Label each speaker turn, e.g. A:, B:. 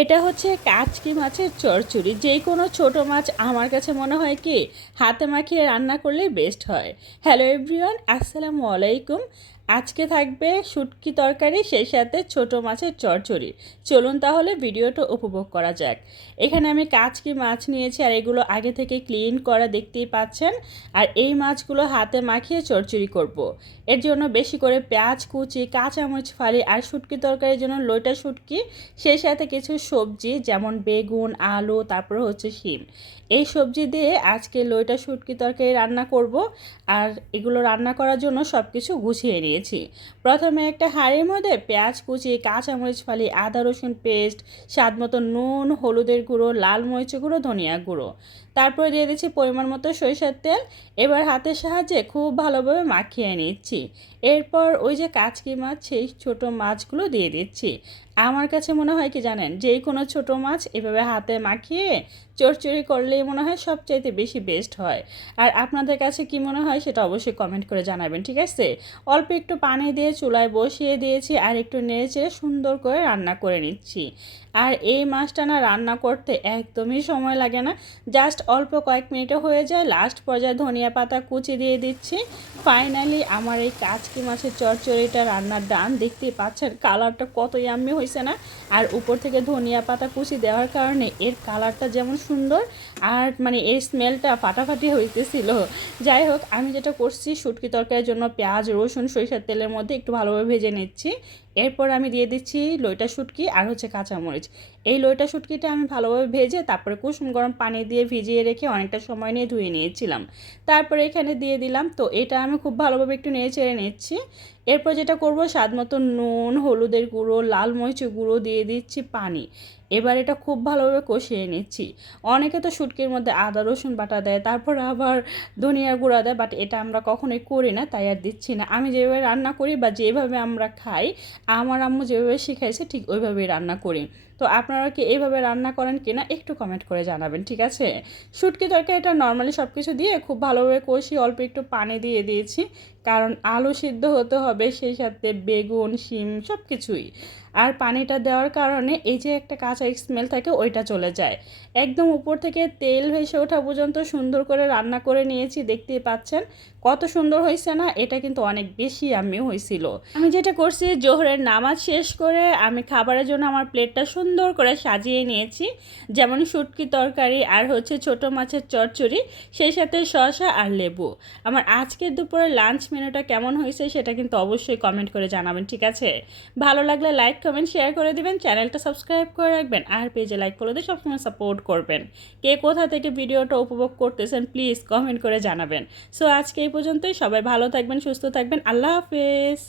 A: এটা হচ্ছে কাচকি মাছের চরচুরি। যে কোনো ছোট মাছ আমার কাছে মনে হয় কি, হাতে মাখিয়ে রান্না করলেই বেস্ট হয়। হ্যালো এভরিওয়ান আসসালামু আলাইকুম। আজকে থাকবে শুটকি তরকারি, সেই সাথে ছোট মাছের চচ্চড়ি চলুন তাহলে ভিডিওটা উপভোগ করা যাক। এখানে আমি কাচকি মাছ নিয়েছি আর এগুলো আগে থেকে ক্লিন করা দেখতেই পাচ্ছেন। আর এই মাছগুলো হাতে মাখিয়ে চচ্চড়ি করব। এর জন্য বেশি করে পেঁয়াজ, কুচি, কাঁচামরিচ ফালি আর শুটকি তরকারির জন্য লইটা শুটকি, সেই সাথে কিছু সবজি যেমন বেগুন, আলু, তারপরে হচ্ছে শিম। এই সবজি দিয়ে আজকে লইটা শুটকি তরকারি রান্না করব। আর এগুলো রান্না করার জন্য সব কিছু গুছিয়ে নিয়েছি। প্রথমে একটা হাঁড়ির মধ্যে পেঁয়াজ কুচি, কাঁচামরিচ ফালি, আদা রসুন পেস্ট, স্বাদ মতো নুন, হলুদের গুঁড়ো, লাল মরিচের গুঁড়ো, ধনিয়া গুঁড়ো। তারপরে দিয়ে দিচ্ছি পরিমাণ মতো সরিষার তেল। এবার হাতের সাহায্যে খুব ভালোভাবে মাখিয়ে নিচ্ছি। এরপর ওই যে কাচকি মাছ, সেই ছোটো মাছগুলো দিয়ে দিচ্ছি। আমার কাছে মনে হয় কি জানেন, যেই কোনো ছোট মাছ এভাবে হাতে মাখিয়ে চড়চড়ি করলেই মনে হয় সবচাইতে বেশি বেস্ট হয়। আর আপনাদের কাছে কি মনে হয় সেটা অবশ্যই কমেন্ট করে জানাবেন, ঠিক আছে? অল্প একটু পানি দিয়ে চুলায় বসিয়ে দিয়েছি আর একটু নেড়ে চেড়ে সুন্দর করে রান্না করে নিচ্ছি। আর এই মাছটা না রান্না করতে একদমই সময় লাগে না। জাস্ট অল্প কয়েক মিনিটে হয়ে যায় লাস্ট পর্যায়ে ধনিয়া পাতা কুচি দিয়ে দিচ্ছি। ফাইনালি আমার এই কাচকি মাছের চচ্চড়িটা রান্নার ডান, দেখতেই পাচ্ছেন কালারটা কত ইয়াম্মি হয়েছে না। আর উপর থেকে ধনিয়া পাতা কুচি দেওয়ার কারণে এর কালারটা যেমন সুন্দর আর মানে এর স্মেলটা ফাটাফাটি হইতেছিল। যাই হোক, আমি যেটা করছি, শুটকি তরকারির জন্য পেঁয়াজ, রসুন, সরিষার তেলের মধ্যে একটু ভালোভাবে ভেজে নিচ্ছি। এরপর আমি দিয়ে দিচ্ছি লইটা শুটকি আর হচ্ছে কাঁচামরিচ। এই লইটা শুটকিটা আমি ভালোভাবে ভেজে তারপরে কুসুম গরম পানি দিয়ে ভিজিয়ে রেখে অনেকটা সময় নিয়ে ধুয়ে নিয়েছিলাম। তারপরে এখানে দিয়ে দিলাম, তো এটা আমি খুব ভালোভাবে একটু নেড়ে চেড়ে নিচ্ছি। এরপর যেটা করব, স্বাদ মতো নুন, হলুদের গুঁড়ো, লাল মরিচের গুঁড়ো দিয়ে দিচ্ছি পানি। এবার এটা খুব ভালোভাবে কষিয়ে নিচ্ছি। অনেকে তো শুটকির মধ্যে আদা, রসুন বাটা দেয়, তারপর আবার ধনিয়া গুঁড়া দেয় বাট এটা আমরা কখনোই করি না, তাই আর দিচ্ছি না। আমি যেভাবে রান্না করি বা যেভাবে আমরা খাই আমার আম্মু যেভাবে শিখাইছে ঠিক ওইভাবেই রান্না করি। তো আপনারা কি এইভাবে রান্না করেন কিনা একটু কমেন্ট করে জানাবেন, ঠিক আছে? শুটকি তরকারিটা নর্মালি সব কিছু দিয়ে খুব ভালোভাবে কষি অল্প একটু পানি দিয়ে দিয়েছি, কারণ আলু সিদ্ধ হতে হবে, সেই সাথে বেগুন, শিম সব কিছুই আর পানিটা দেওয়ার কারণে এই যে একটা কাঁচা স্মেল থাকে ওইটা চলে যায়। একদম উপর থেকে তেল ভেসে ওঠা পর্যন্ত সুন্দর করে রান্না করে নিয়েছি, দেখতেই পাচ্ছেন। কত সুন্দর হয়েছে না? এটা কিন্তু অনেক বেশি আমি হয়েছিল। আমি যেটা করছি, জোহরের নামাজ শেষ করে আমি খাবারের জন্য আমার প্লেটটা সুন্দর করে সাজিয়ে নিয়েছি। যেমন শুটকি তরকারি আর হচ্ছে ছোট মাছের চচ্চড়ি, সেই সাথে শসা আর লেবু। আমার আজকের দুপুরে লাঞ্চ মেনুটা কেমন হয়েছে সেটা কিন্তু অবশ্যই কমেন্ট করে জানাবেন, ঠিক আছে? ভালো লাগলে লাইক কমেন্ট শেয়ার করে দিবেন, চ্যানেলটা সাবস্ক্রাইব করে রাখবেন আর পেজে লাইক করে দিয়ে সবসময় সাপোর্ট করবেন। কে কোথা থেকে ভিডিওটা উপভোগ করতেছেন প্লিজ কমেন্ট করে জানাবেন। সো আজকে এই পর্যন্তই, সবাই ভালো থাকবেন, সুস্থ থাকবেন, আল্লাহ হাফেজ।